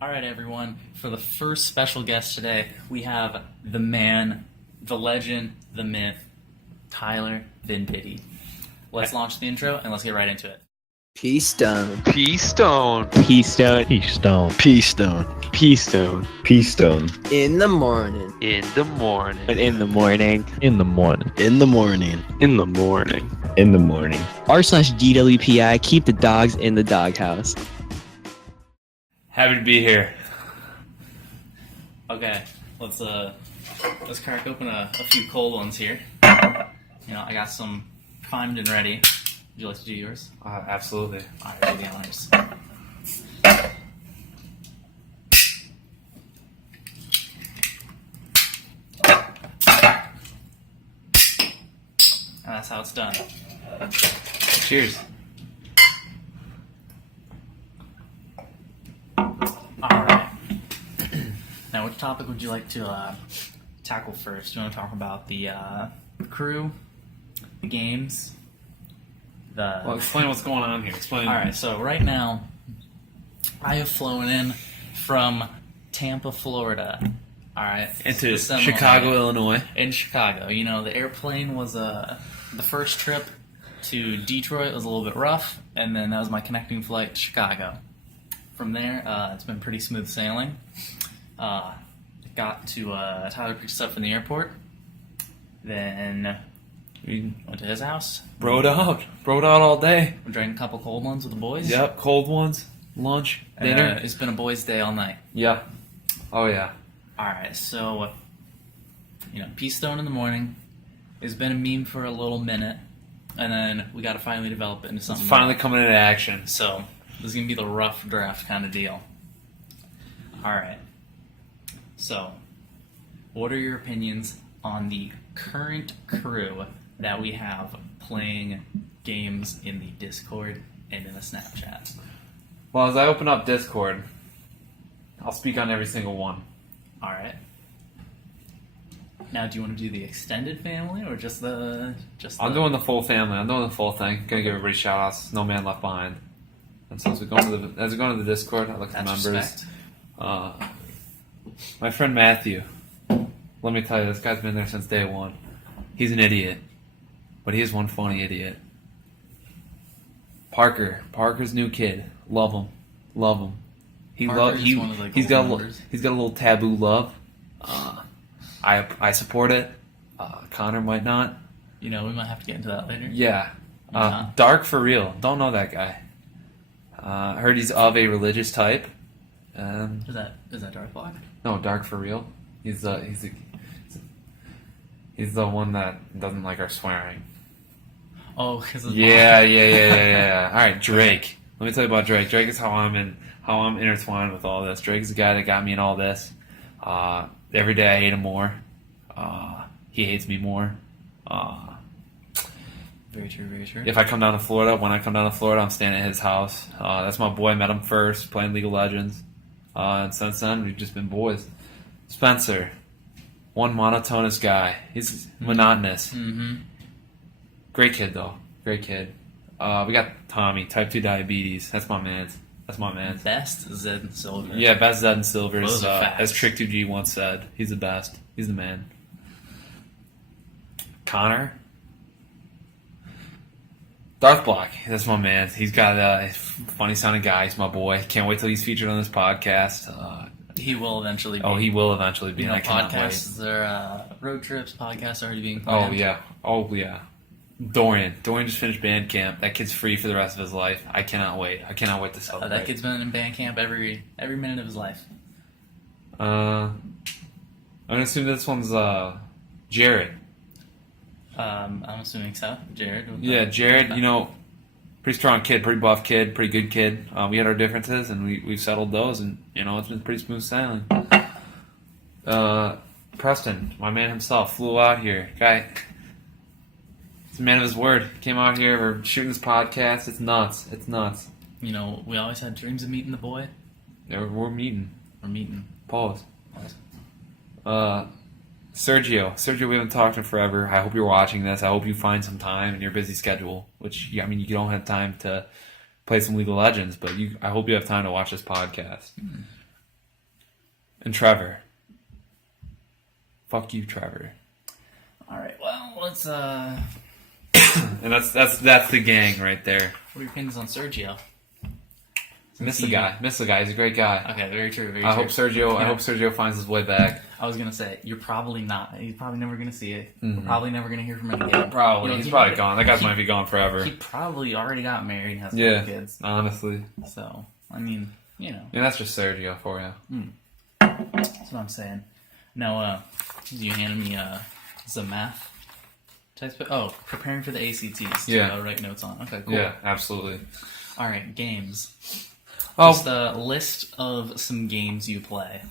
All right, everyone. For the first special guest today, we have the man, the legend, the myth, Tyler Venditti. Let's launch the intro and let's get right into it. Peace Stone. Peace Stone. Peace Stone. Peace Stone. Peace Stone. Peace Stone. Peace Stone. In the morning. In the morning. But in the morning. In the morning. In the morning. In the morning. In the morning. r/DWPI. Keep the dogs in the doghouse. Happy to be here. Okay, let's crack open a few cold ones here. I got some primed and ready. Would you like to do yours? Absolutely. All right, do the honors. And that's how it's done. Cheers. Alright. Now, which topic would you like to tackle first? Do you want to talk about the crew, the games, Well, explain what's going on here. Explain. Alright, so right now, I have flown in from Tampa, Florida. Alright. Into the Seminole Chicago, area. Illinois. In Chicago. The airplane was the first trip to Detroit was a little bit rough, and then that was my connecting flight to Chicago. From there, it's been pretty smooth sailing. Got to Tyler picked us up from the airport. Then we went to his house. Broed out all day. We drank a couple cold ones with the boys. Yep, cold ones, lunch, And, dinner. it's been a boys' day all night. Yeah. Oh yeah. All right, so Peace Stone in the morning. It's been a meme for a little minute, and then we got to finally develop it into something. It's finally more. coming into action. So this is gonna be the rough draft kind of deal. All right. So, what are your opinions on the current crew that we have playing games in the Discord and in the Snapchat? Well, as I open up Discord, I'll speak on every single one. All right. Now, do you want to do the extended family or just the? I'm doing the full family. I'm doing the full thing. Gonna give everybody shout outs. No man left behind. And so as we go into the Discord, I look at the That's members. respect. My friend Matthew. Let me tell you, this guy's been there since day one. He's an idiot, but he is one funny idiot. Parker's new kid. Love him. Parker is one of the He's golden got numbers. he's got a little taboo love. I support it. Connor might not. We might have to get into that later. Yeah. Yeah. Dark for real. Don't know that guy. Heard he's of a religious type. Is that Dark Block? No, Dark for real. He's the one that doesn't like our swearing. Oh, because Yeah. All right, Drake. Let me tell you about Drake. Drake is how I'm intertwined with all this. Drake is the guy that got me in all this. Every day I hate him more. He hates me more. Very true. Very true. If I come down to Florida, I'm staying at his house. That's my boy. Met him first playing League of Legends. And since then, we've just been boys. Spencer, one monotonous guy. He's monotonous. Mm-hmm. Great kid, though. Great kid. We got Tommy, type 2 diabetes. That's my man. Best Zed and Silver. Yeah, best Zed and Silvers. Those are facts. As Trick2G once said, he's the best. He's the man. Connor. Darth Block. That's my man. He's got a funny sounding guy. He's my boy. Can't wait till he's featured on this podcast. He will eventually be. Oh, he will eventually be. I cannot wait. podcasts, road trips, podcasts already being Oh planned. yeah. Dorian just finished band camp. That kid's free for the rest of his life. I cannot wait to celebrate. That kid's been in band camp every minute of his life. I'm gonna assume this one's Jared. I'm assuming so. Jared. Yeah, Jared. Pretty strong kid, pretty buff kid, pretty good kid. We had our differences, and we've settled those, and it's been pretty smooth sailing. Preston, my man himself, flew out here. Guy, he's a man of his word. Came out here. We're shooting this podcast. It's nuts. We always had dreams of meeting the boy. Yeah, we're meeting. We're meeting. Pause. Sergio, we haven't talked in forever. I hope you're watching this. I hope you find some time in your busy schedule, which, you don't have time to play some League of Legends, but I hope you have time to watch this podcast. and Trevor. Fuck you, Trevor. All right. Well, let's. And that's the gang right there. What are your opinions on Sergio? Miss the guy. He's a great guy. Okay, very true. Very I true. hope Sergio finds his way back. I was gonna say you're probably not. He's probably never gonna see it. Mhm. We're probably never gonna hear from him again. Probably. You know, He's he probably might- gone. That guy he- might be gone forever. He probably already got married and has Yeah. kids. Honestly. So I mean, you know, Yeah, that's just Sergio for you. that's what I'm saying. Now, you handed me some math text. Oh, preparing for the ACTs. To, Yeah. write notes on. Okay, cool. Yeah, absolutely. All right, games. Oh, Just a list of some games you play.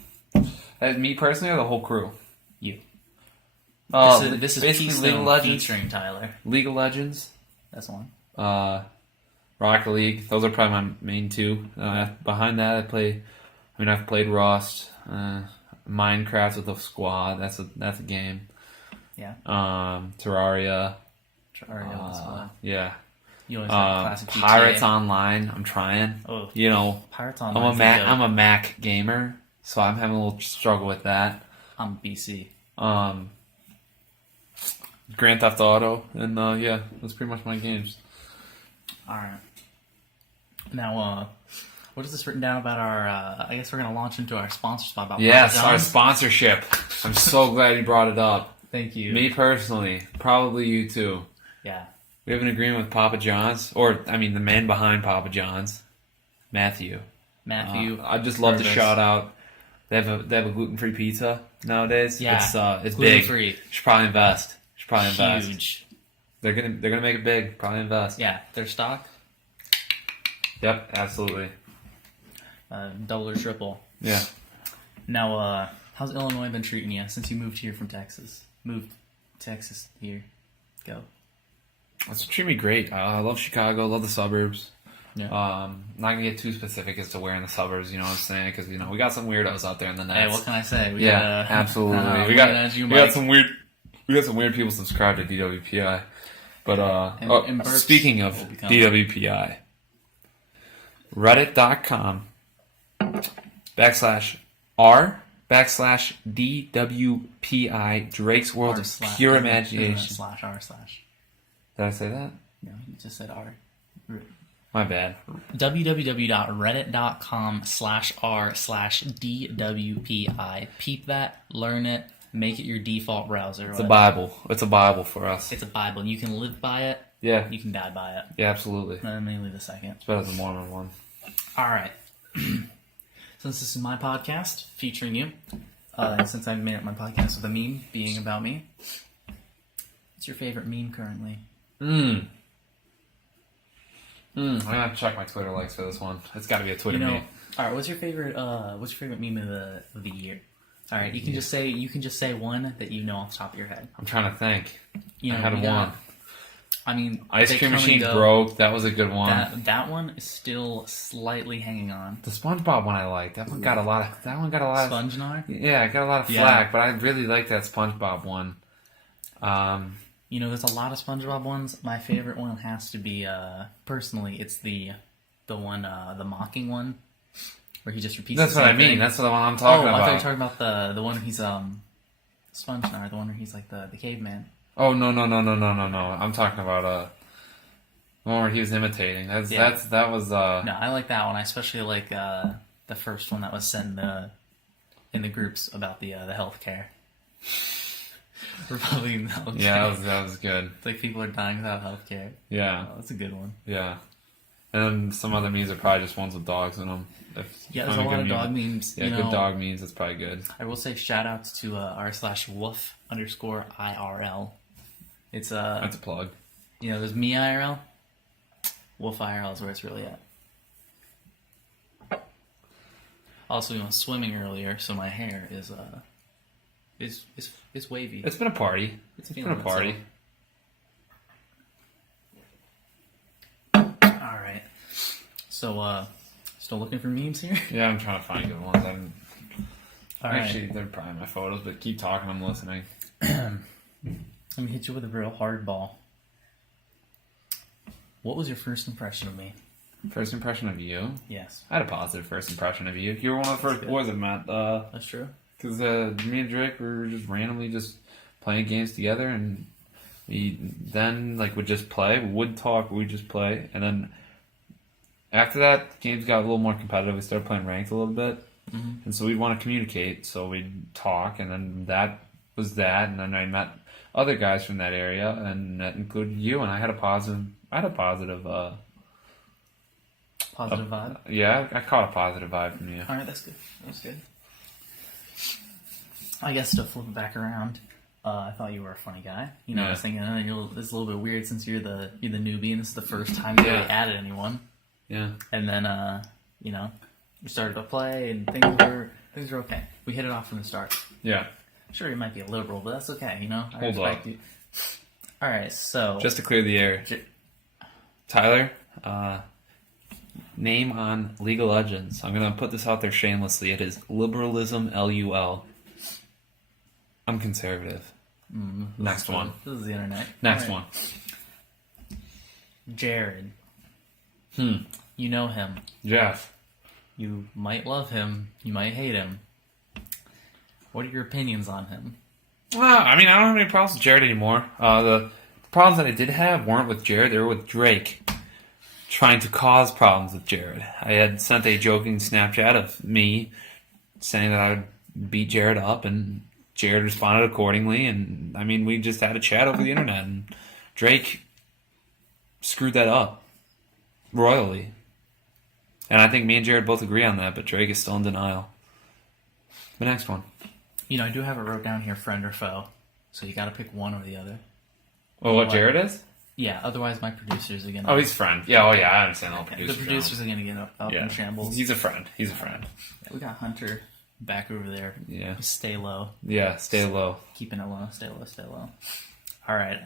me personally or the whole crew? You. This is basically Peace League of Stone Legends. featuring Tyler. League of Legends. That's one. Rocket League. Those are probably my main two. Behind that, I've played Rust, Minecraft with a squad. That's a game. Yeah. Terraria. Yeah. You always have classic GTA. Pirates Online. I'm trying. Oh, You know, Pirates I'm Online. I'm a Mac gamer, so I'm having a little struggle with that. I'm BC. Grand Theft Auto, and yeah, that's pretty much my games. All right. Now, what is this written down about our? I guess we're gonna launch into our sponsor spot about Yes, Papa our John's. sponsorship. I'm so glad you brought it up. Thank you. Me personally, probably you too. Yeah. We have an agreement with Papa John's, or I mean, the man behind Papa John's, Matthew. Matthew. I'd just love to Purvis. shout out. They have a gluten-free pizza nowadays. Yeah. It's big. Gluten-free. Should probably invest. Huge. They're gonna make it big. Probably invest. Yeah. Their stock. Yep, absolutely. Double or triple. Yeah. Now, how's Illinois been treating you since you moved here from Texas? Moved Texas here. Go. It's treated me great. I love Chicago. Love the suburbs. Yeah. Not gonna get too specific as to where in the suburbs. You know what I'm saying? Because we got some weirdos out there in the Hey, nets. what can I say? Yeah, absolutely. We got some weird people subscribed to DWPI. But And Burps speaking of will become- DWPI, Reddit.com /r/DWPI Drake's World of Pure Imagination. /r/. Did I say that? No, you just said R. My bad. www.reddit.com/r/DWPI. Peep that, learn it, make it your default browser. It's a Bible. It's a Bible for us. It's a Bible. You can live by it, Yeah. you can die by it. Yeah, absolutely. Mainly the second. It's better than the Mormon one. All right. Since this is my podcast featuring you, and since I've made it my podcast with a meme being about me, what's your favorite meme currently? I'm gonna have to check my Twitter likes for this one. It's got to be a Twitter You know, meme. all right. What's your favorite meme of the year? All right, you can just say one that you know off the top of your head. I'm trying to think. You know, I had we one. got- I mean, Ice they cream come and machine go. broke. That was a good one. That one is still slightly hanging on. The SpongeBob one I liked. That one got a lot of. SpongeNar. Yeah, it got a lot of Yeah. flack, but I really liked that SpongeBob one. You know, there's a lot of SpongeBob ones. My favorite one has to be, personally, it's the one, the mocking one, where he just repeats. That's the what I same mean. thing. That's the one I'm talking I thought you were about. talking about the one where he's SpongeNar, the one where he's like the caveman. Oh no. I'm talking about the one where he was imitating. That was No, I like that one. I especially like the first one that was sent in the groups about the healthcare. Republican healthcare. Yeah, that was good. It's like people are dying without healthcare. Yeah, Oh, that's a good one. yeah. And then some other memes are probably just ones with dogs in them. Yeah, there's a lot of dog memes. Yeah, you know, good dog memes. That's probably good. I will say shout outs to r/woof_IRL. It's That's a plug. you know, there's me IRL. Wolf IRL is where it's really at. Also, we went swimming earlier, so my hair is wavy. It's been a party. It's been feeling a party. itself. All right. So, still looking for memes here. Yeah, I'm trying to find good ones. All right. Actually, they're probably my photos, but keep talking. I'm listening. Let me hit you with a real hard ball. What was your first impression of me? First impression of you? Yes, I had a positive first impression of you. You were one of the first good. boys I met. that's true. Because me and Drake were just randomly just playing games together, and we then would just play. We wouldn't talk, we'd just play. And then after that, games got a little more competitive. We started playing ranked a little bit. Mhm. And so we'd want to communicate, so we'd talk, and then that was that. And then I met other guys from that area, and that included you, and I had a positive Positive vibe. yeah, I caught a positive vibe from you. All right, that's good. That's good. I guess to flip it back around, I thought you were a funny guy. You know, I was thinking it's a little bit weird since you're the newbie, and this is the first time you really added anyone. Yeah. And then you know, we started to play, and things were okay. We hit it off from the start. Yeah. Sure, you might be a liberal, but that's okay. You know, I Hold respect up. you. All right, so Just to clear the air, Tyler, name on League of Legends. I'm going to put this out there shamelessly. It is Liberalism LUL. I'm conservative. Next one. This is the internet. Next All right. one. Jared. Hmm. You know him. Jeff. You might love him. You might hate him. What are your opinions on him? Well, I mean, I don't have any problems with Jared anymore. The problems that I did have weren't with Jared, they were with Drake. Trying to cause problems with Jared. I had sent a joking Snapchat of me saying that I would beat Jared up, and Jared responded accordingly, and I mean, we just had a chat over the internet, and Drake screwed that up royally. And I think me and Jared both agree on that, but Drake is still in denial. The next one. You know, I do have it wrote down here, friend or foe. So you got to pick one or the other. Oh, what Jared is? Yeah, otherwise my producers are gonna. Oh, he's a friend. Yeah, oh yeah, I understand all the producers. producers are gonna get up in shambles. He's a friend. He's a friend. We got Hunter back over there. Yeah. Just stay low, Yeah, stay low. keeping it low. Stay low. Stay low. All right.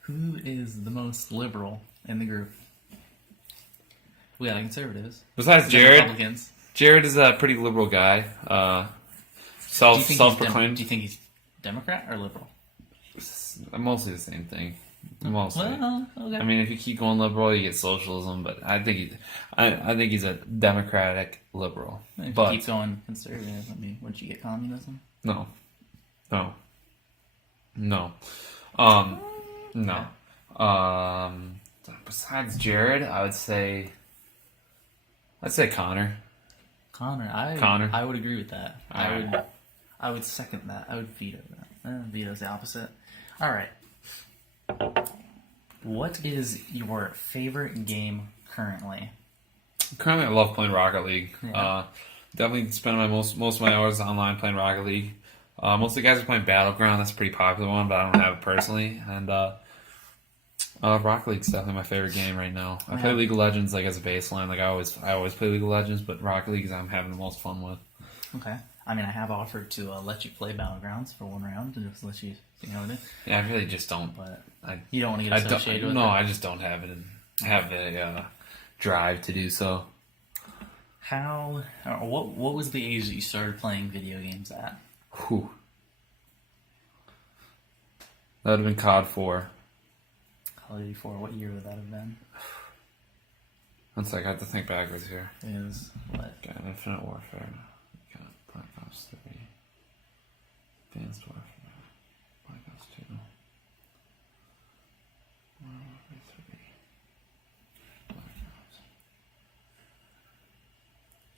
Who is the most liberal in the group? We got conservatives. Besides We got Jared, Republicans. Jared is a pretty liberal guy. Do you think Self-proclaimed. do you think he's Democrat or liberal? Mostly the same thing. Mostly. Well, okay. I mean, if you keep going liberal, you get socialism. But I think he's a democratic liberal. If But you keep going conservative, I mean, wouldn't you get communism? no. No. Besides Jared, I'd say Connor. Connor. I would agree with that. Alright. I would second that. I would veto that. Veto's the opposite. All right. What is your favorite game currently? Currently, I love playing Rocket League. Yeah. Definitely spend most of my hours online playing Rocket League. Most of the guys are playing Battleground. That's a pretty popular one, but I don't have it personally. And Rocket League's definitely my favorite game right now. I play League of Legends as a baseline. I always play League of Legends, but Rocket League is I'm having the most fun with. Okay. I mean, I have offered to let you play Battlegrounds for one round and just let you see how it is. Yeah, I really just don't. But I you don't want to get associated with it? I just don't have it. Have the drive to do so. What was the age that you started playing video games at? Whew. That would have been COD 4. Call of Duty 4. What year would that have been? One sec, I have to think backwards here. Is what? Got Infinite Warfare. Got Black Ops 3. Advanced Warfare. Black Ops 2. Modern Warfare 3. Black Ops.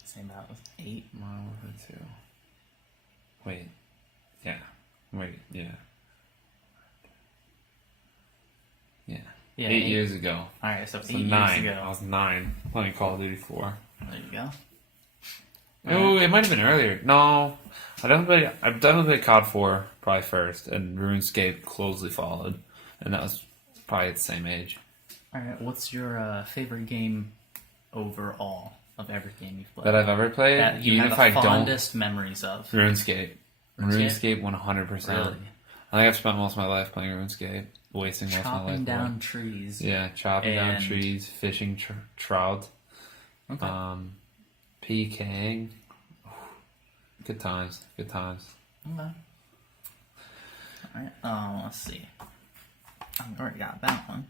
Same about with 8. Modern Warfare 2. Wait. Yeah. Wait. Yeah. Yeah. Yeah, 8 years ago. All right, so So 8 years 9. ago. I was 9 playing Call of Duty 4. There you go. Oh, it might have been earlier. No, I definitely played COD 4 probably first, and RuneScape closely followed, and that was probably at the same age. All right, what's your favorite game overall of every game you've played? That I've ever played, That you even have if the I don't, fondest memories of. RuneScape. RuneScape? RuneScape 100%. Really? I think I've spent most of my life playing RuneScape, wasting most of my life. Chopping down playing. trees. Yeah, chopping down And- trees, fishing trout, Okay. PKing. Good times. Okay. All right. Let's see. I already got that one.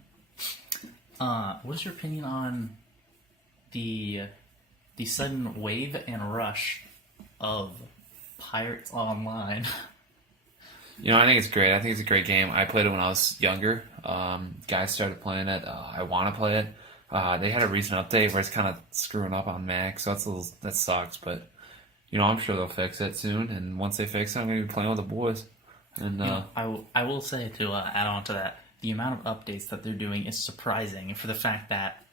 What's your opinion on the sudden wave and rush of Pirates Online? I think it's great. I think it's a great game. I played it when I was younger. Guys started playing it. I want to play it. They had a recent update where it's kind of screwing up on Mac, so that sucks. But I'm sure they'll fix it soon. And once they fix it, I'm going to be playing with the boys. And I will say to add on to that, the amount of updates that they're doing is surprising, and for the fact that,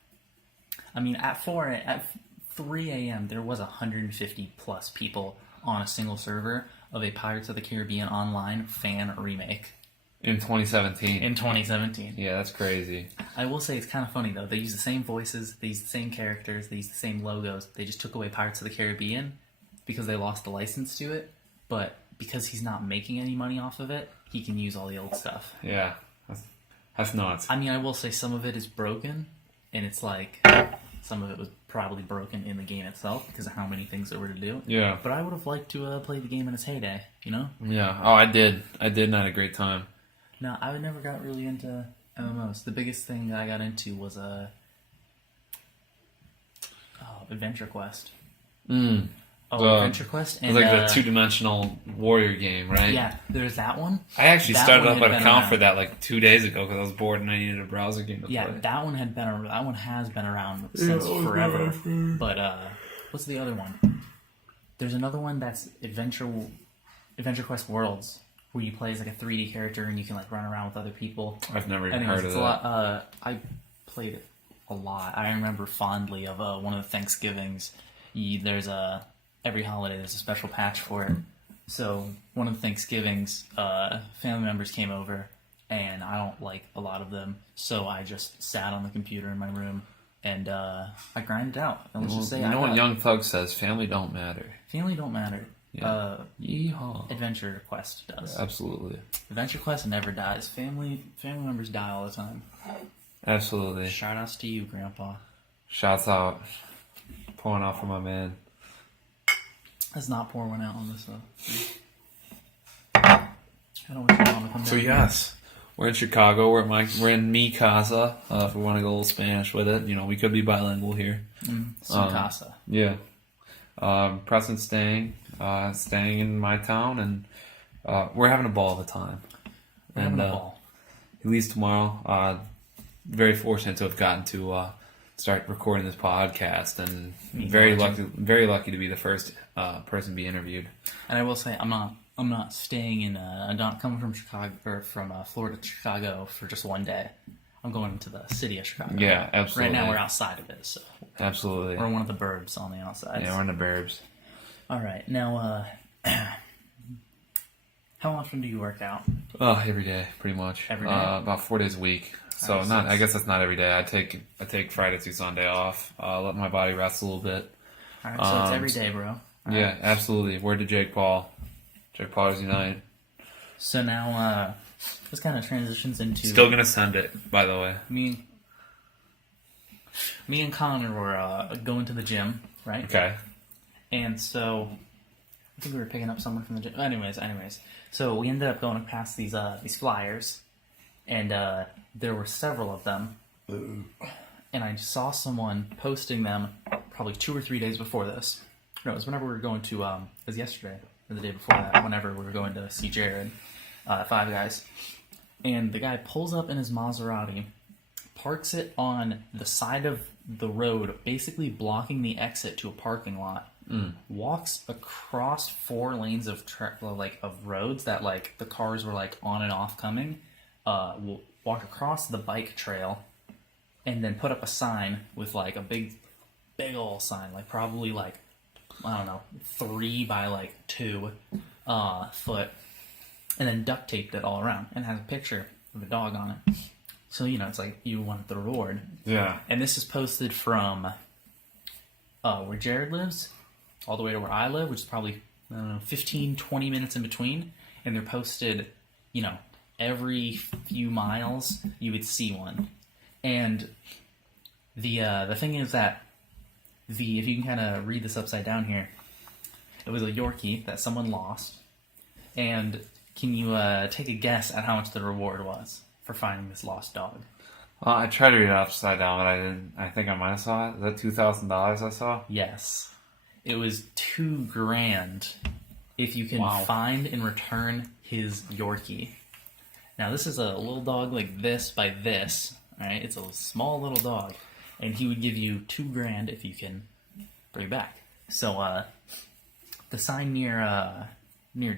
at 3 a.m. there was 150 plus people on a single server of a Pirates of the Caribbean Online fan remake in 2017. in 2017. Yeah, that's crazy. I will say it's kind of funny though. They use the same voices, they use the same characters, they use the same logos. They just took away Pirates of the Caribbean because they lost the license to it. But because he's not making any money off of it, he can use all the old stuff. Yeah, that's nuts. I will say some of it is broken, and it's like some of it was probably broken in the game itself because of how many things there were to do. Yeah. But I would have liked to play the game in its heyday, Yeah. Oh, I did. And I had a great time. No, I never got really into MMOs. The biggest thing that I got into was Adventure Quest. Adventure Quest. It's like the two-dimensional warrior game, right? Yeah, there's that one. I actually That started one up had an been account around. for that like 2 days ago because I was bored and I needed a browser game to Yeah, play. that one has been around since forever. But what's the other one? There's another one that's Adventure Quest Worlds, where you play as like a 3D character and you can like run around with other people. I've never even Anyways, heard of it's that. a lot. I played it a lot. I remember fondly of one of the Thanksgivings. There's every holiday there's a special patch for it. So one of the Thanksgivings, family members came over, and I don't like a lot of them, so I just sat on the computer in my room and I grinded out. And let's just say what Young Thug says? Family don't matter. family don't matter. Yeah. Yeehaw. Adventure Quest does. Absolutely. Adventure Quest never dies. Family members die all the time. Absolutely. Shout outs to you, Grandpa. Shouts out. Pouring out for my man. Let's not pour one out on this. I don't want your mom to come So down. yes, we're in Chicago. We're in mi casa. If we want to go a little Spanish with it, we could be bilingual here. Su casa. Yeah. Preston's staying in my town, and we're having a ball of a time. We're having a ball. He leaves tomorrow. Very fortunate to have gotten to start recording this podcast, and very lucky to be the first person to be interviewed. And I will say, I'm not staying in. I'm not coming from Chicago or from Florida to Chicago for just one day. I'm going to the city of Chicago. Yeah, absolutely. Right now we're outside of it, so Absolutely. we're one of the burbs on the outside. Yeah, we're in the burbs. All right, now, how often do you work out? Oh, every day, pretty much. Every day? About 4 days a week. So Alright, I guess that's not every day. I take Friday through Sunday off. Let my body rest a little bit. All right, so it's every day, bro. All Yeah, right. absolutely. Word to Jake Paul. Jake Paulers Unite. So now, this kind of transitions into Still gonna send it, by the way. me and Connor were going to the gym, right? Okay. And so I think we were picking up someone from the gym. Anyways, so we ended up going past these flyers, and there were several of them. And I saw someone posting them probably 2 or 3 days before this. No, it was whenever we were going to. It was yesterday or the day before that. Whenever we were going to see Jared, Five Guys, and the guy pulls up in his Maserati, parks it on the side of the road, basically blocking the exit to a parking lot. Walks across 4 lanes of of roads that like the cars were like on and off coming. Will walk across the bike trail, and then put up a sign with like a big old sign, like probably like I don't know 3 by like 2 foot, and then duct taped it all around and has a picture of a dog on it. So it's like you want the reward. Yeah. And this is posted from where Jared lives all the way to where I live, which is probably, I don't know, 15, 20 minutes in between. And they're posted, every few miles you would see one. And the thing is that if you can kind of read this upside down here, it was a Yorkie that someone lost. And can you take a guess at how much the reward was for finding this lost dog? I tried to read it upside down, but I didn't. I think I might have saw it. Is that $2,000 I saw? Yes. It was $2,000 if you can Wow. find and return his Yorkie. Now, this is a little dog like this by this. All right, it's a small little dog, and he would give you $2,000 if you can bring it back. So, the sign near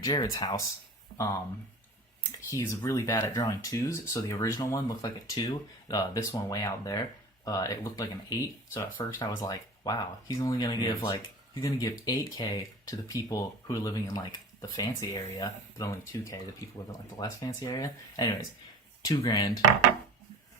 Jared's house, he's really bad at drawing twos. So the original one looked like a 2. This one way out there, it looked like an 8. So at first I was like, wow, he's only gonna give he's gonna give $8K to the people who are living in like the fancy area, but only $2K to the people who live in like the less fancy area. Anyways, $2,000.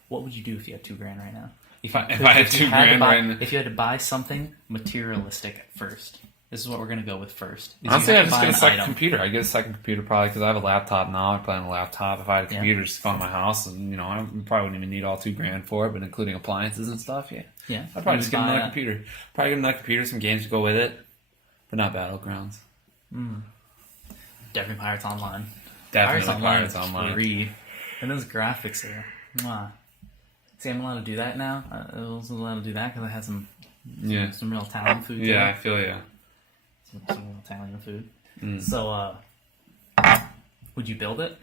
What would you do if you had $2,000 right now? If I had you had to $2,000 buy- right now. If you had to buy something materialistic at first, this is what we're gonna go with first. is you Honestly, have I to just buy get a an second item. computer. I get a second computer probably because I have a laptop now. I play on a laptop. If I had a Yeah. computer just to go in my house, and I probably wouldn't even need all $2,000 for it, but including appliances and stuff, yeah. Yeah, I'd probably you just would get another buy a- computer. Probably get another computer, some games to go with it, but not Battlegrounds. Definitely Pirates Online. Definitely Pirates Pirates Online. free. And those graphics are, mwah. See, I'm allowed to do that now. I was allowed to do that because I had some Yeah. real Italian food. Yeah, I today. feel you. Some real Italian food. Mm. So, would you build it?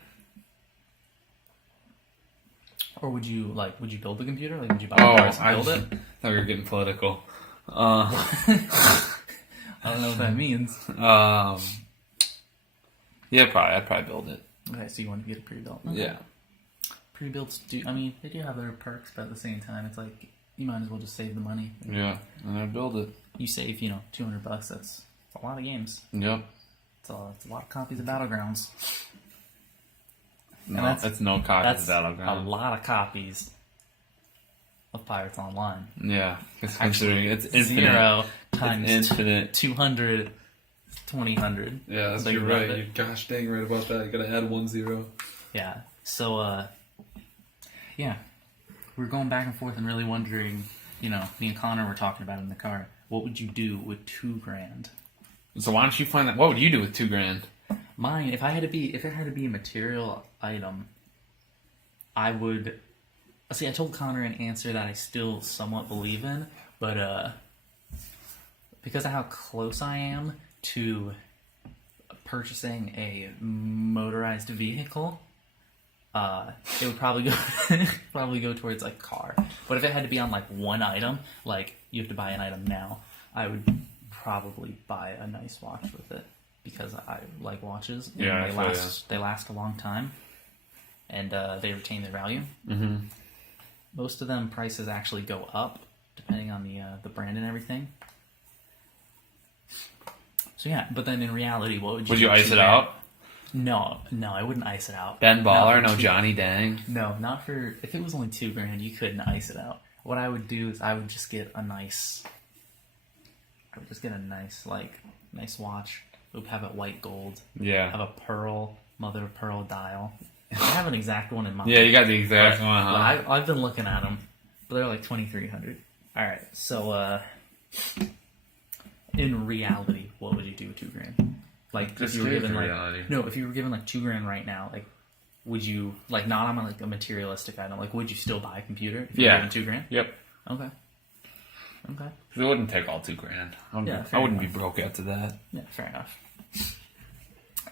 Or would you build the computer? Like, would you buy Oh, parts and I build it? thought we were getting political. I don't know what that means. Yeah, probably. I'd probably build it. Okay, so you want to get a pre-built. Okay. Yeah. Pre-builts do, I mean, they do have their perks, but at the same time, it's like, you might as well just save the money. Yeah, and I'd build it. You save, $200, that's a lot of games. Yep. It's a lot of copies of Battlegrounds. No, that's- it's no copy That's of Battleground. a lot of copies of Pirates Online. Yeah, it's considering it's infinite. 0 It's times infinite. 200, 2000. Yeah, that's Think you're about right. it. You're gosh dang right about that. You gotta add 1 0. Yeah. So, yeah. We're going back and forth and really wondering, me and Connor were talking about it in the car. What would you do with $2,000? So why don't you find that? What would you do with $2,000? Mine, if it had to be a material item, I would. See, I told Connor an answer that I still somewhat believe in, but because of how close I am to purchasing a motorized vehicle, it would probably go towards like car. But if it had to be on like one item, like you have to buy an item now, I would probably buy a nice watch with it because I like watches. And Yeah, I feel they last a long time, and they retain their value. Mm-hmm. Most of them prices actually go up depending on the brand and everything. So yeah, but then in reality, what would you? Would you do with ice it $2,000? out? No, I wouldn't ice it out. Ben Baller, Not for no two- Johnny Dang. No, not for. If it was only $2,000, you couldn't ice it out. What I would do is I would just get a nice. I would just get a nice nice watch. It would have it white gold. Yeah. Have a pearl, mother of pearl dial. I have an exact one in mind. Yeah, you got the exact But- one, huh? but I've been looking at them, but they're like $2,300. All right, so in reality, what would you do with $2,000? Like, Just if you were straight given for like reality. no, if you were given like $2,000 right now, like, would you like not on like a materialistic item? Like, would you still buy a computer if you Yeah. were given $2,000? Yep. Okay. Okay. It wouldn't take all $2,000. Yeah, I fair wouldn't enough. be broke after that. Yeah, fair enough.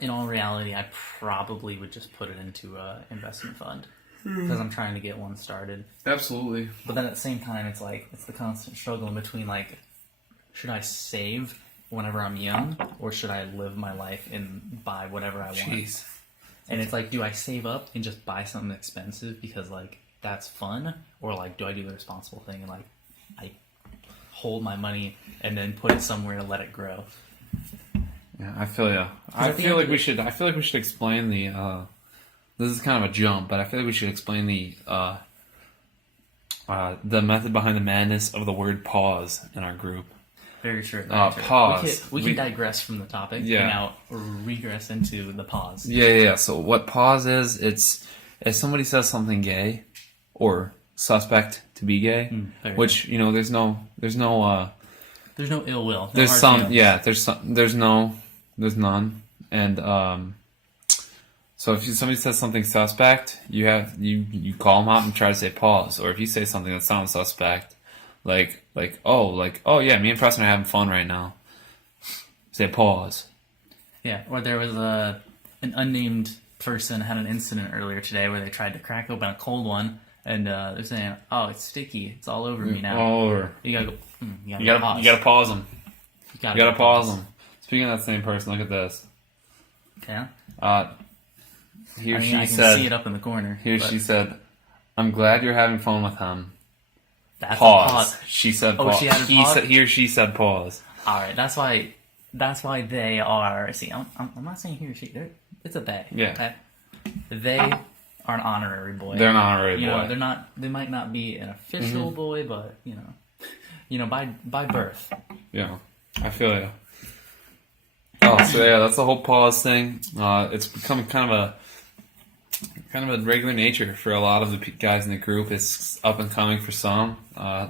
In all reality, I probably would just put it into an investment fund because I'm trying to get one started. Absolutely. But then at the same time, it's the constant struggle in between, like, should I save whenever I'm young, or should I live my life and buy whatever I want? Jeez. And it's like, do I save up and just buy something expensive because, like, that's fun? Or, like, do I do the responsible thing and, like, I hold my money and then put it somewhere to let it grow? Yeah, I feel you. I at the feel end like of we it- should. I feel like we should explain the. This is kind of a jump, but I feel like we should explain the method behind the madness of the word pause in our group. Very true. Pause. We can digress from the topic Yeah. and now regress into the pause. Yeah. So what pause is? It's if somebody says something gay, or suspect to be gay, fair which there's no There's no ill will. No there's hard some feelings. yeah there's none, and So if somebody says something suspect, you call them out and try to say pause. Or if you say something that sounds suspect, like oh yeah, me and Preston are having fun right now, say pause. Yeah, or there was an unnamed person had an incident earlier today where they tried to crack open a cold one, and they're saying, "Oh, it's sticky. It's all over me now." Or You gotta go. you gotta pause them. You You gotta pause them. Speaking of that same person, look at this. Yeah. He or I mean, she I can said. see it up in the corner. He or but she said, "I'm glad you're having fun with him." That's a Pause. She said Oh, pause. she had a pause? He or she said pause. All right. That's why they are. See, I'm not saying he or she. It's a they. Yeah. Okay? They are an honorary boy. They're an honorary You boy. know, they're not. They might not be an official boy, but by birth. Yeah, I feel you. Oh, so yeah, that's the whole pause thing. It's becoming kind of a regular nature for a lot of the guys in the group. It's up and coming for some.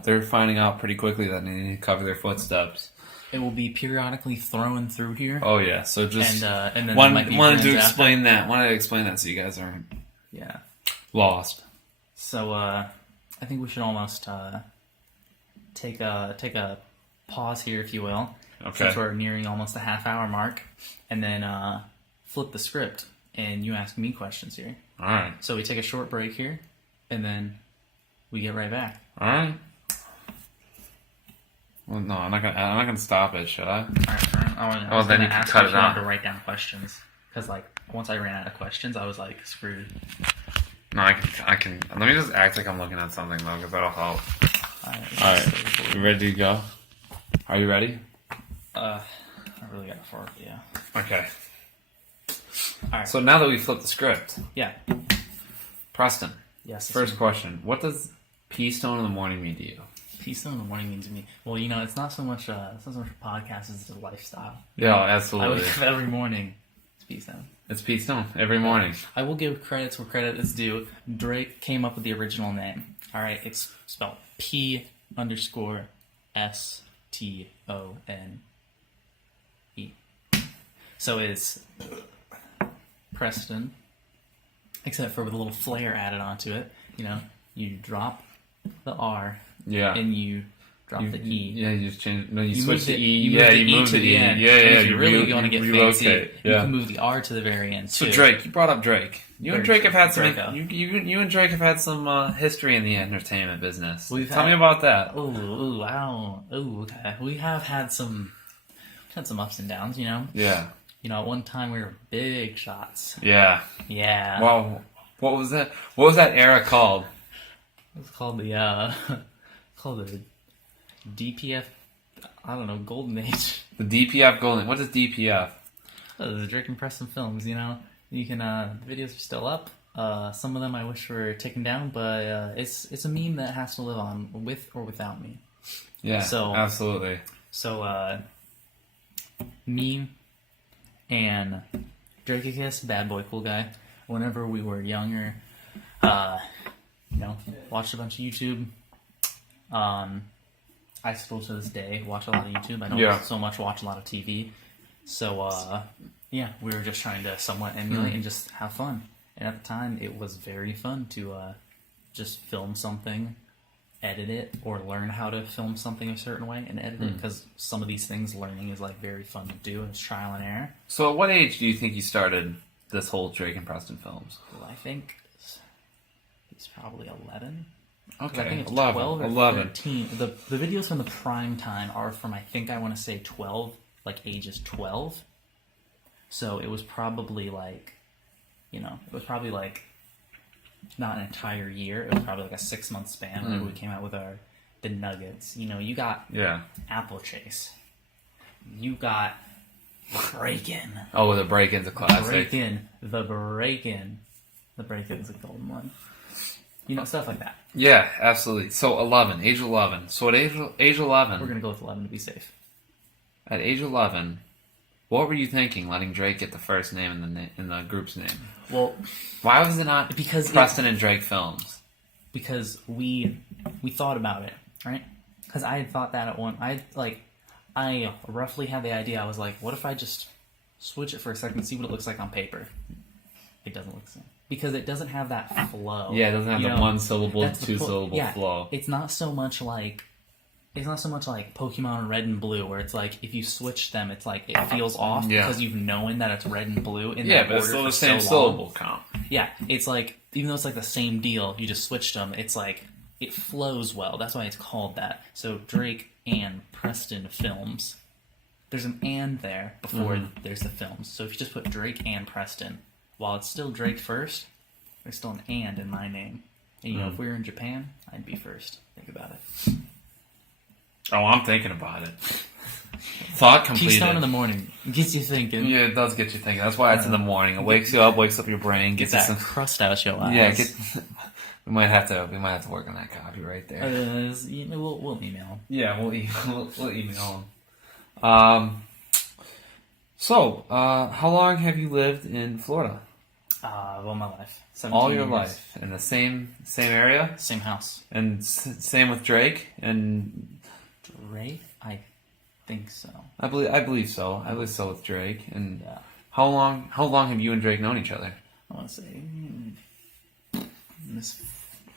They're finding out pretty quickly that they need to cover their footsteps. It will be periodically thrown through here. Oh yeah, so just and then wanted there might be to grins explain that. Wanted to explain that so you guys aren't after. Yeah. lost. So I think we should almost take a pause here, if you will, Okay. since we're nearing almost the half-hour mark, and then flip the script, and you ask me questions here. All right. So we take a short break here, and then we get right back. All right. Well, no, I'm not gonna stop it, should I? All right. I was then gonna you can ask cut if it you wanted out. to write down questions, because once I ran out of questions, I was screwed. No, I can. Let me just act like I'm looking at something though, because that'll help. All All right. You ready to go? Are you ready? I really got to fork, yeah. Okay. All right. So now that we flipped the script, Yeah. Preston, Yes. first question. What does pea stone in the morning mean to you? Peace in the morning means to me. Well, it's not so much a podcast as a lifestyle. Yeah, I absolutely. wake up every morning. It's peace down. It's pea stone every morning. I will give credits where credit is due. Drake came up with the original name. All right, it's spelled P_STONE. So it's Preston, except for with a little flair added onto it. You drop the R Yeah. and you drop the E. Yeah, you just change. No, you You switch moved the it- E. you Yeah, moved the you E move to the the E. end. Yeah, And yeah. if you're really going to get fancy, relocate. you Yeah. can move the R to the very end So too. Drake, you brought up Drake. You and Drake have had some. Draco. You and Drake have had some history in the entertainment business. We've Tell had- me about that. Ooh, I don't. Ooh, okay. We have had some ups and downs. Yeah. At one time we were big shots. Yeah. Yeah. Wow. What was that? What was that era called? It was called the DPF. I don't know, Golden Age. The DPF Golden. What is DPF? The Drake and Preston films. You can. The videos are still up. Some of them I wish were taken down, but it's a meme that has to live on with or without me. Yeah. So- absolutely. So, me and Drakeicus, bad boy, cool guy. Whenever we were younger, watched a bunch of YouTube. I still to this day watch a lot of YouTube. I don't Yeah. so much watch a lot of TV. So, we were just trying to somewhat emulate and just have fun. And at the time, it was very fun to just film something, edit it, or learn how to film something a certain way and edit it. Because some of these things, learning is very fun to do. It's trial and error. So, at what age do you think you started this whole Drake and Preston films? Well, I think it's probably 11. 'Cause I Okay, think it's 11. 12 or 11. 13. The videos from the prime time are from, I think I want to say 12, ages 12. So it was probably not an entire year. It was probably a 6-month span whenever we came out with the nuggets. You got Yeah. Apple Chase. You got Break-In. Oh, the break-in's a classic. Break-In. The Break-In. The Break-In's a golden one. Stuff like that. Yeah, absolutely. So 11, age 11. So at age 11, We're going to go with 11 to be safe. at age 11, what were you thinking letting Drake get the first name in the group's name? Well, Why was it not Because Preston and Drake Films? because we thought about it, right? Because I had thought that at one. I roughly had the idea. I was like, what if I just switch it for a second and see what it looks like on paper? it doesn't look the same because it doesn't have that flow. Yeah, it doesn't have You the know, one syllable, that's the two syllable yeah, flow. It's not so much like Pokemon Red and Blue, where it's like if you switch them, it's like it feels off Yeah. because you've known that it's red and blue in Yeah, that but it's order still for the same so long. syllable count. Yeah, it's like even though it's like the same deal, you just switched them. It's like it flows well. That's why it's called that. So Drake and Preston Films. There's an and there before there's the films. So if you just put Drake and Preston, while it's still Drake first, there's still an and in my name. And you know, if we were in Japan, I'd be first. Think about it. Oh, I'm thinking about it. Thought completed. Keystone in the morning gets you thinking. Yeah, it does get you thinking. That's why it's in the morning. It wakes you up, wakes up your brain, Get gets you that some. crust out your eyes. Yeah, we might have to work on that copy right there. We'll email. Yeah, we'll email them. So, how long have you lived in Florida? All my life. 17 All your years. life in the same area, Same house. and same with Drake. And Drake? I think so. I believe so. I believe so with Drake. And Yeah. how long have you and Drake known each other? I want to say Miss.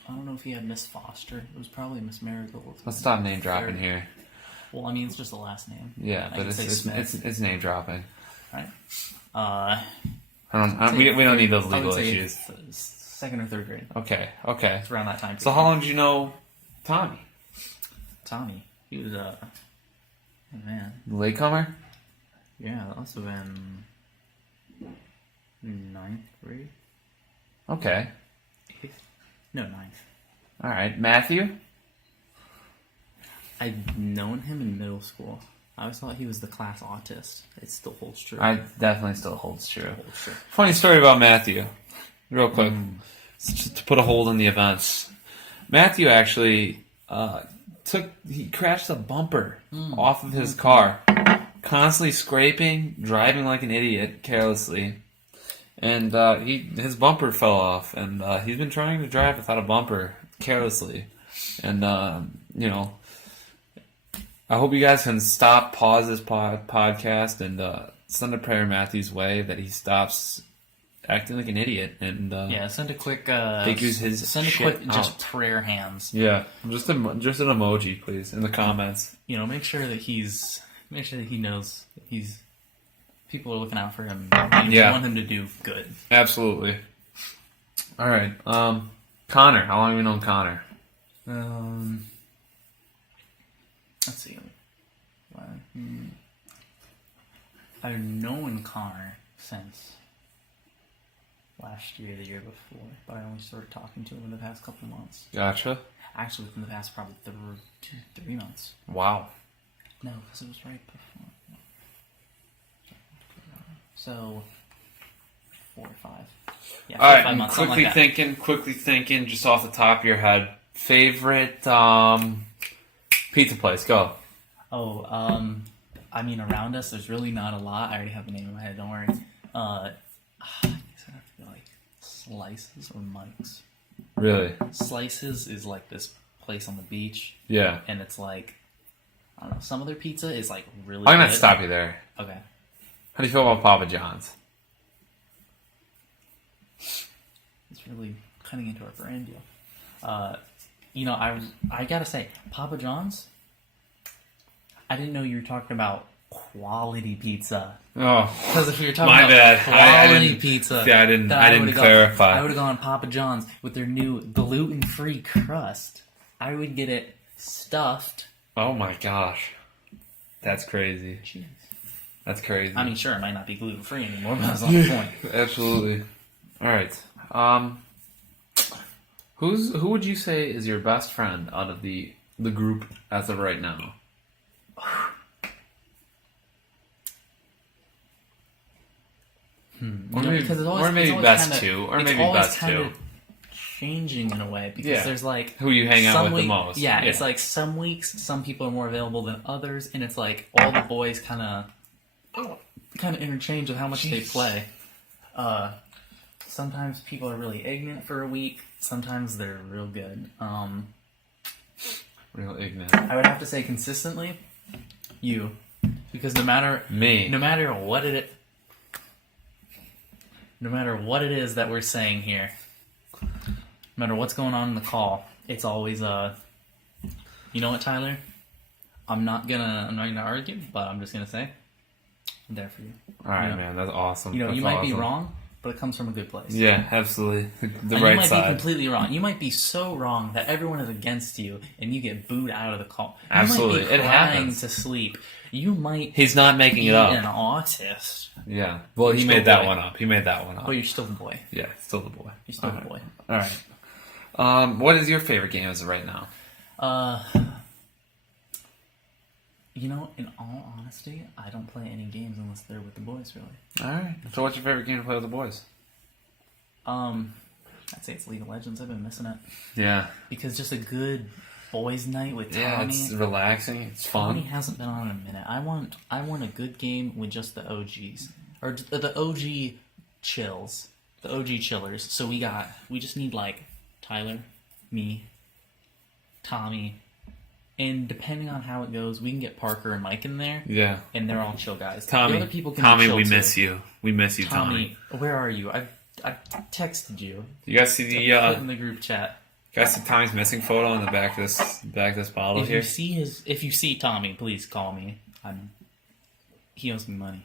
I don't know if he had Miss Foster. It was probably Miss Marigold. Let's stop name dropping here. Well, I mean, it's just the last name. Yeah, I but can say Smith. it's name dropping. Right. We don't need those I would legal say issues. second or third grade. Okay. It's around that time. So how long did you know Tommy? Tommy. He was oh, man. Latecomer? Yeah, that must have been ninth grade. Okay. Eighth? No, ninth. All right. Matthew? I'd known him in middle school. I always thought he was the class autist. It still holds true. I definitely still holds true. It holds true. Funny story about Matthew. Real quick. Just to put a hold on the events. Matthew actually he crashed a bumper off of his car. Constantly scraping, driving like an idiot, carelessly. And his bumper fell off. And he's been trying to drive without a bumper, carelessly. And, I hope you guys can pause this podcast, and send a prayer Matthew's way that he stops acting like an idiot. And Yeah, send a quick figures his send a shit quick just out. prayer hands. Yeah, just an emoji, please, in the comments. You know, make sure that he knows that people are looking out for him. You Yeah. want him to do good. Absolutely. All right, Connor. How long have you known Connor? Let's see. I've known Connor since last year, the year before, but I only started talking to him in the past couple months. Gotcha. Actually, within the past probably 3 months. Wow. No, because it was right before. So 4 or 5. Yeah, 4 All or right, 5 I'm months. Something like that. quickly thinking, just off the top of your head, favorite pizza place. Go. Oh, I mean, around us, there's really not a lot. I already have the name in my head. Don't worry. I guess I'd have to go like Slices or Mike's. Really? Slices is like this place on the beach, Yeah. and it's like I don't know. Some of their pizza is like really. I'm gonna have good. to stop you there. Okay. How do you feel about Papa John's? It's really cutting into our brand deal. I gotta say, Papa John's. I didn't know you were talking about quality pizza. Oh, Because if you were talking My about bad. I quality didn't- pizza, see, I didn't then would've clarify. I would have gone Papa John's with their new gluten-free crust. I would get it stuffed. oh my gosh, that's crazy. Jeez. That's crazy. I mean, sure, it might not be gluten-free anymore, but that's not the point. Absolutely. All right. Who would you say is your best friend out of the group as of right now? Or maybe, Because it's always, or it's maybe always best kinda, two, or it's maybe always best kinda two. changing in a way because Yeah. there's like Who you hang out some with the week- most? Yeah, it's like some weeks some people are more available than others, and it's like all the boys kind of interchange with how much they play. Sometimes people are really ignorant for a week. Sometimes they're real good. real ignorant. I would have to say consistently, you, because no matter Me. what it. no matter what it is that we're saying here, no matter what's going on in the call, it's always you know what, Tyler? I'm not gonna argue, but I'm just gonna say, I'm there for you. All right, You know? man. That's awesome. You know, That's you might be awesome. wrong, but it comes from a good place. Yeah, absolutely. The And right you might be side. completely wrong. You might be so wrong that everyone is against you, and you get booed out of the call. You Absolutely. might be It crying happens. to sleep. You might He's not making be it up. an autist, Yeah. Well, You're he still made that boy. one up. He made that one up. but you're still the boy. Yeah, still the boy. You're still All the boy. All right. What is your favorite game as of right now? You know, in all honesty, I don't play any games unless they're with the boys, really. All right. So, what's your favorite game to play with the boys? I'd say it's League of Legends. I've been missing it Yeah. because just a good boys' night with Tommy. Yeah, it's relaxing. It's Tommy fun. hasn't been on in a minute. I want a good game with just the OGs or the OG chills, the OG chillers. So we just need like Tyler, me, Tommy, and depending on how it goes, we can get Parker and Mike in there, Yeah. and they're all chill guys. Tommy, the other people can Tommy, be chill we too. miss you. We miss you, Tommy. Tommy, where are you? I texted you. You guys see Put the in the group chat. guys see Tommy's missing photo in the back of this bottle If here? you see Tommy, please call me. He owes me money.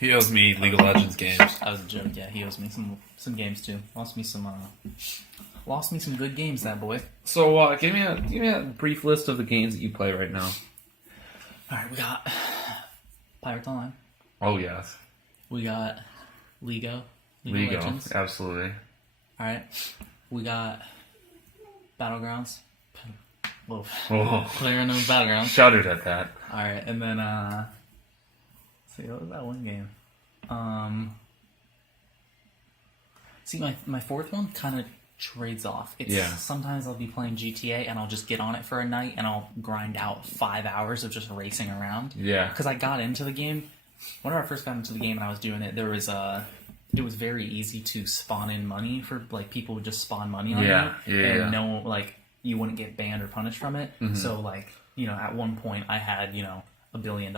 He owes me League of Legends games. That was a joke. Yeah, he owes me some games too. Lost me some good games. That boy. So give me a brief list of the games that you play right now. All right, we got Pirates Online. Oh yes, We got League of League, Legends. absolutely. All right, we got Battlegrounds. Whoa, Oh, player known Battlegrounds. shuddered at that. All right, and then let's see, what was that one game? See, my fourth one kind of trades off. It's Yeah. sometimes I'll be playing GTA and I'll just get on it for a night and I'll grind out 5 hours of just racing around. Yeah. Because I got into the game. Whenever I first got into the game and I was doing it, it was very easy to spawn in money for like people would just spawn money on Yeah, you, yeah, and yeah. no like you wouldn't get banned or punished from it. So like at one point I had $1 billion.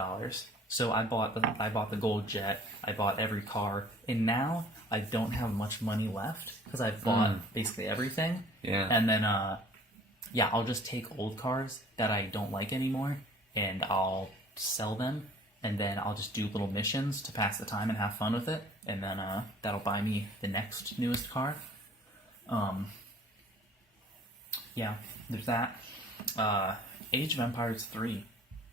So I bought the gold jet. I bought every car, and now I don't have much money left because I've bought basically everything. Yeah. And then I'll just take old cars that I don't like anymore, and I'll sell them, and then I'll just do little missions to pass the time and have fun with it, and then that'll buy me the next newest car. Yeah, there's that. Age of Empires 3.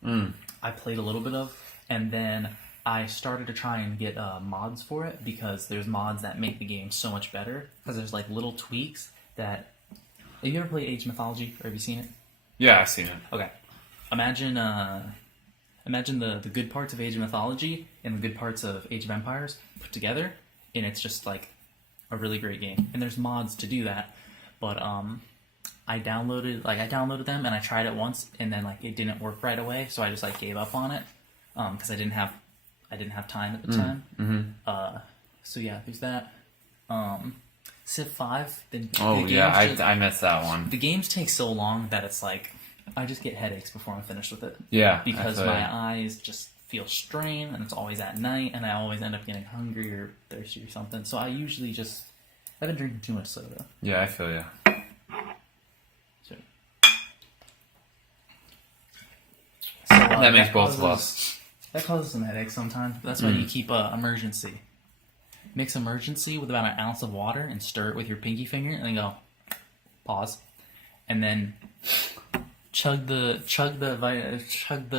I played a little bit of, and then I started to try and get mods for it because there's mods that make the game so much better. Because there's like little tweaks that. Have you ever played Age of Mythology, or have you seen it? Yeah, I've seen it. Okay, imagine the good parts of Age of Mythology and the good parts of Age of Empires put together, and it's just like a really great game. And there's mods to do that, but I downloaded them and I tried it once, and then like it didn't work right away, so I just like gave up on it because I didn't have time at the time. So yeah, there's that. Civ 5. Oh the yeah, games I missed that one. the games take so long that it's like I just get headaches before I'm finished with it. Yeah, Because I feel my ya. eyes just feel strained, and it's always at night, and I always end up getting hungry or thirsty or something. So I usually I've been drinking too much soda. Yeah, I feel you. So, That makes both of us. That causes some headaches sometimes. That's why you keep emergency. Mix emergency with about an ounce of water and stir it with your pinky finger, and then go pause, and then chug the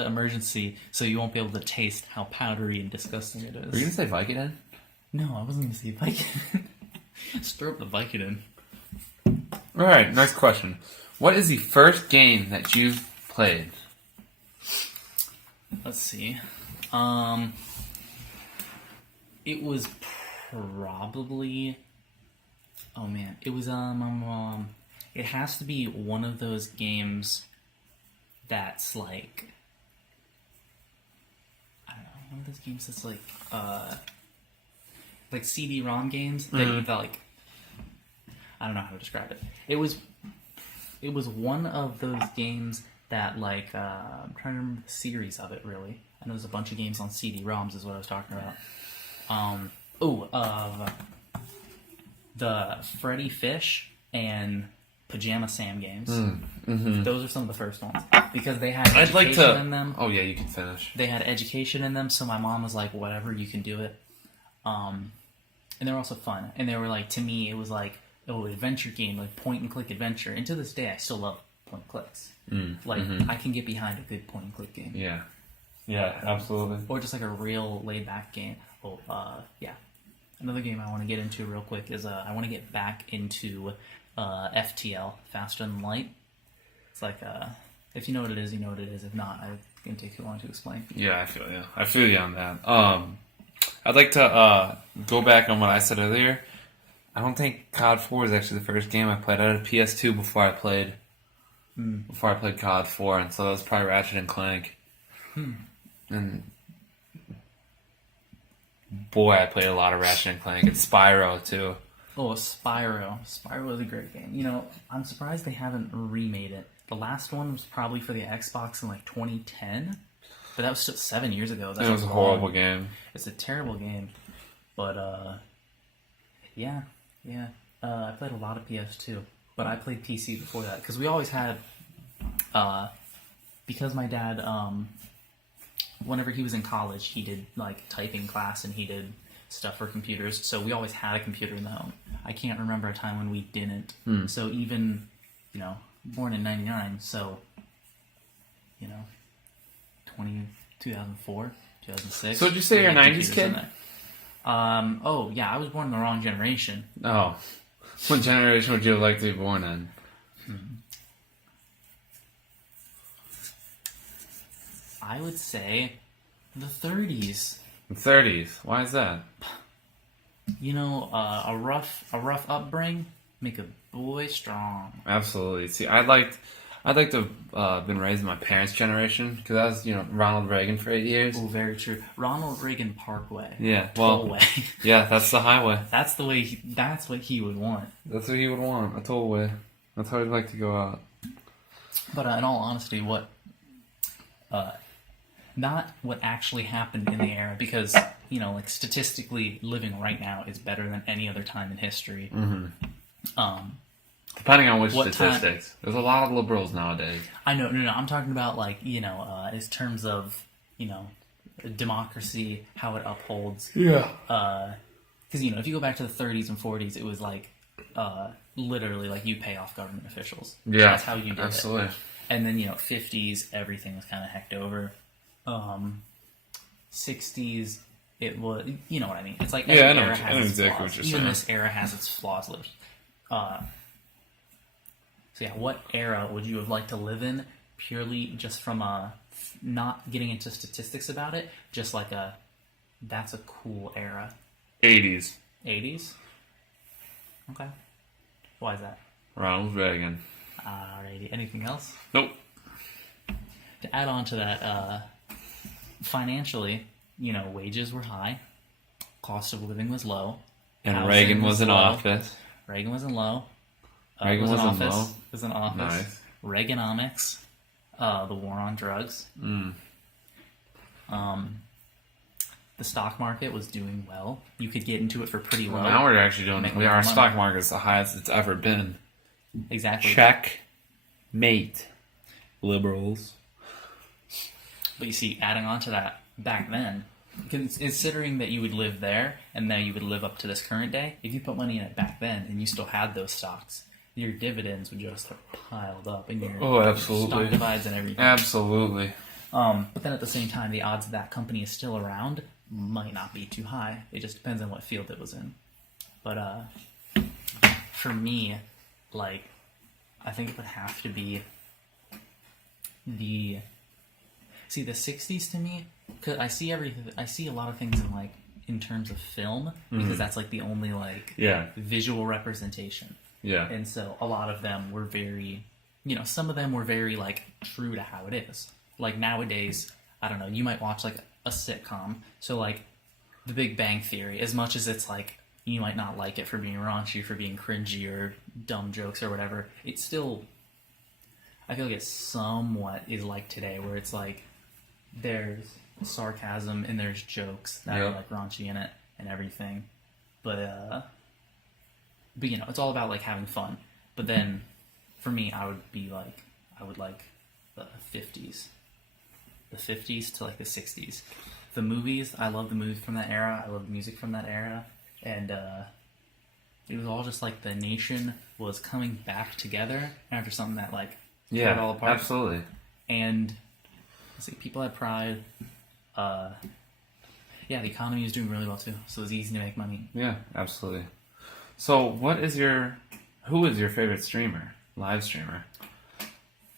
emergency so you won't be able to taste how powdery and disgusting it is. Were you gonna say Vicodin? No, I wasn't going to say Vicodin. Stir up the Vicodin. All right, next question. What is the first game that you've played? Let's see. It was probably. Oh man, it was It has to be one of those games that's like. I don't know, one of those games that's like CD-ROM games that you like. I don't know how to describe it. It was one of those games that like I'm trying to remember the series of it really. I know there's a bunch of games on CD-ROMs is what I was talking about. The Freddy Fish and Pajama Sam games. Those are some of the first ones because they had I'd like education to. in them. Oh yeah, you can finish. They had education in them, so my mom was like, "Whatever, you can do it." And they were also fun, and they were like, to me, it was like, adventure game, like point and click adventure. And to this day, I still love point and clicks. I can get behind a good point and click game. Yeah. Yeah, absolutely. Or just like a real laid back game. Yeah. Another game I want to get into real quick is I want to get back into FTL, Faster Than Light. It's like if you know what it is, you know what it is. If not, it's gonna take too long to explain. Yeah, I feel you. I feel you on that. I'd like to go back on what I said earlier. I don't think COD 4 is actually the first game I played. I had a PS2 before I played COD 4, and so that was probably Ratchet and Clank. And boy, I played a lot of Ratchet and Clank and Spyro too. Oh, Spyro. Spyro was a great game. You know, I'm surprised they haven't remade it. The last one was probably for the Xbox in like 2010, but that was still 7 years ago. That's It was a horrible game. It's a terrible game, but yeah. I played a lot of PS2, but I played PC before that because we always had, because my dad, whenever he was in college, he did like typing class and he did stuff for computers, so we always had a computer in the home. I can't remember a time when we didn't. So even, born in 99, so 2004, 2006. So did you say you're a 90s computers kid? in there. Oh yeah, I was born in the wrong generation. Oh. What generation would you have liked to be born in? I would say the 30s. The 30s. Why is that? A rough upbringing make a boy strong. Absolutely. See, I'd like to have been raised in my parents' generation because I was, Ronald Reagan for 8 years. Oh, very true. Ronald Reagan Parkway. Yeah, well, Tollway. yeah, that's the highway. That's the way. That's what he would want. That's what he would want, a tollway. That's how he'd like to go out. But in all honesty, not what actually happened in the era, because statistically, living right now is better than any other time in history. Depending on which What statistics. There's a lot of liberals nowadays. I know, no, I'm talking about in terms of democracy, how it upholds. Yeah. Because if you go back to the 30s and 40s, it was like literally like you pay off government officials. Yeah, That's how you did absolutely. it. And then 50s, everything was kind of hecked over. 60s, it was, you know what I mean. It's like every era has its exactly flaws. what you're Even saying. this era has its flaws. So yeah, what era would you have liked to live in? Purely just from not getting into statistics about it, just like that's a cool era. 80s. 80s? Okay. Why is that? Ronald Reagan. Alrighty. Anything else? Nope. To add on to that, financially, wages were high, cost of living was low, And housing Reagan was in low. office. Reagan was in low. Reagan was in office. low. Was in office. Nice. Reaganomics, the war on drugs. The stock market was doing well. You could get into it for pretty low. Well, now we're actually doing Make it. a lot Our of money. stock market's the highest it's ever been. Exactly. Check. Mate. Liberals. But you see, adding on to that, back then, considering that you would live there and now you would live up to this current day, if you put money in it back then and you still had those stocks, your dividends would just have piled up in your Absolutely. stock divides and everything. Absolutely. But then at the same time, the odds that company is still around might not be too high. It just depends on what field it was in. But for me, I think it would have to be the 60s to me, because I see a lot of things in terms of film, because that's the only Yeah. visual representation. Yeah. And so a lot of them were very, some of them were very true to how it is. Like nowadays, I don't know, you might watch a sitcom. So The Big Bang Theory, as much as it's you might not like it for being raunchy, for being cringy or dumb jokes or whatever, it's still, I feel like it somewhat is like today, where it's there's sarcasm and there's jokes that are raunchy in it. and everything. But you know, it's all about like having fun. But then, for me, I would like the 50s, to like the 60s. The movies, I love the movies from that era. I love the music from that era, and it was all just like the nation was coming back together after something that like tore it all apart. Absolutely. And let's see, people had pride. Yeah, the economy was doing really well too, so it was easy to make money. Yeah, absolutely. So, who is your favorite streamer, live streamer?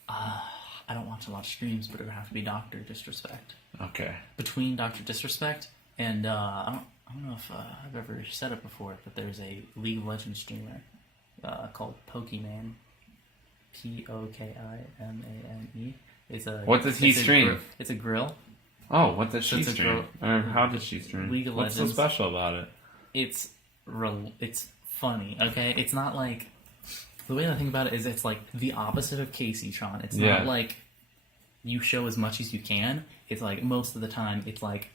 I don't watch a lot of streams, but it would have to be Dr. Disrespect. Okay. Between Dr. Disrespect and I don't know if I've ever said it before, but there's a League of Legends streamer called Pokimane. Pokimane. What does he stream? It's a grill. Oh, what does So she it's a stream? girl- Or how does she stream? League of What's so Legends. special about it? It's funny. Okay, it's not like the way I think about it is it's like the opposite of Casey-tron. It's Yeah. not like you show as much as you can. It's like most of the time it's like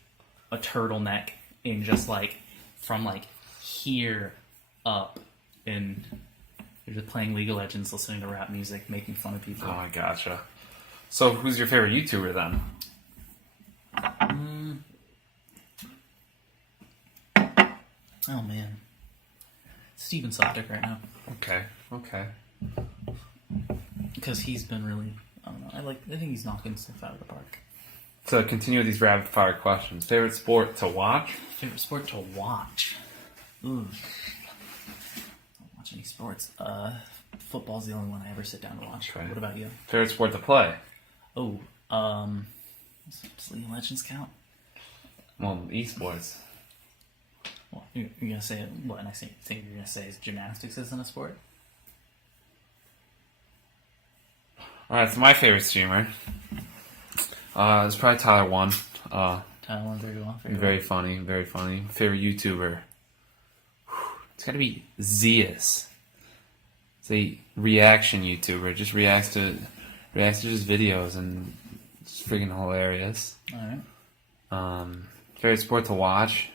a turtleneck in just like from like here up, and you're just playing League of Legends, listening to rap music, making fun of people. Oh, I gotcha. So, who's your favorite YouTuber then? Oh man, Steven Soptic right now, Okay. because he's been really. I don't know. I think he's knocking stuff out of the park. So, continue with these rapid fire questions. Favorite sport to watch? Favorite sport to watch? Ooh. Don't watch any sports. Football's the only one I ever sit down to watch. Okay. What about you? Favorite sport to play? Oh, does League of Legends count? Well, esports. Well, you're gonna say what? And I think you're gonna say is gymnastics isn't a sport? Alright, so my favorite streamer is probably Tyler One. Tyler 131. Very funny, very funny. Favorite YouTuber? It's gotta be Zeus. It's a reaction YouTuber. Just reacts to just videos, and it's freaking hilarious. All right. Favorite sport to watch?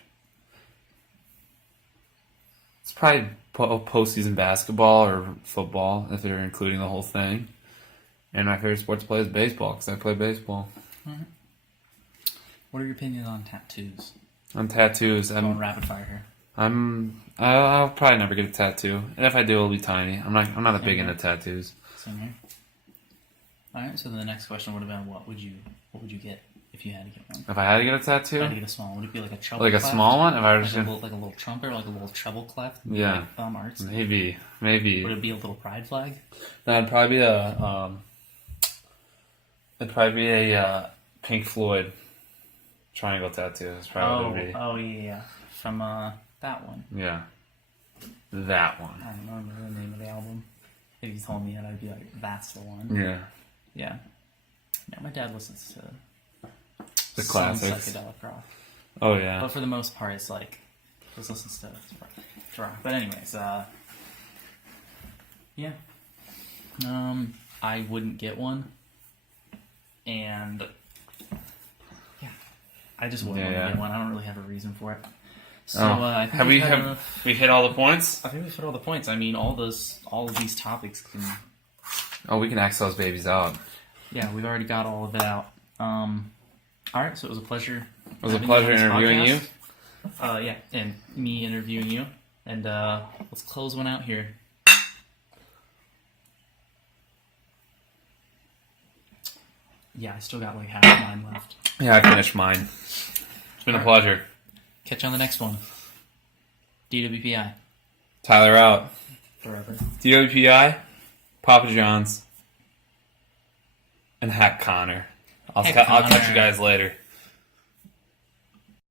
It's probably postseason basketball or football, if they're including the whole thing. And my favorite sport to play is baseball, because I play baseball. What are your opinions on tattoos? On tattoos, Going rapid fire here. I'll probably never get a tattoo, and if I do, it'll be tiny. I'm not a big into tattoos. Same here. All right. So the next question would have been, what would you get if you had to get one? If I had to get a If you had tattoo, to get a small one, would it be like a treble? like a clef? small one, if I Like was a, just little, like a little trumpet, like a little treble clef? Yeah. Like thumb arts? maybe. Would it be a little pride flag? That'd probably be a Pink Floyd triangle tattoo. That's probably what it'd be. Oh yeah. From that one. Yeah, that one. I don't remember the name of the album. If you told me that, I'd be like, that's the one. Yeah, Yeah. Yeah, my dad listens to the some classics. psychedelic rock. Oh yeah. But for the most part, it's like, just listens to rock. But anyways, yeah. I wouldn't get one. And, yeah. I just wouldn't want to get one. I don't really have a reason for it. So, I think have we hit all the points? I think we've hit all the points. I mean, all of these topics can... Oh, we can X those babies out. Yeah, we've already got all of it out. All right, so it was a pleasure. It was a having pleasure on this interviewing you. podcast. Yeah, and me interviewing you. And let's close one out here. Yeah, I still got like half of mine left. Yeah, I finished mine. It's been a pleasure. Catch you on the next one. DWPI. Tyler out. Forever. DWPI, Papa John's, and Hack Connor. I'll Heck, catch Connor. you guys later.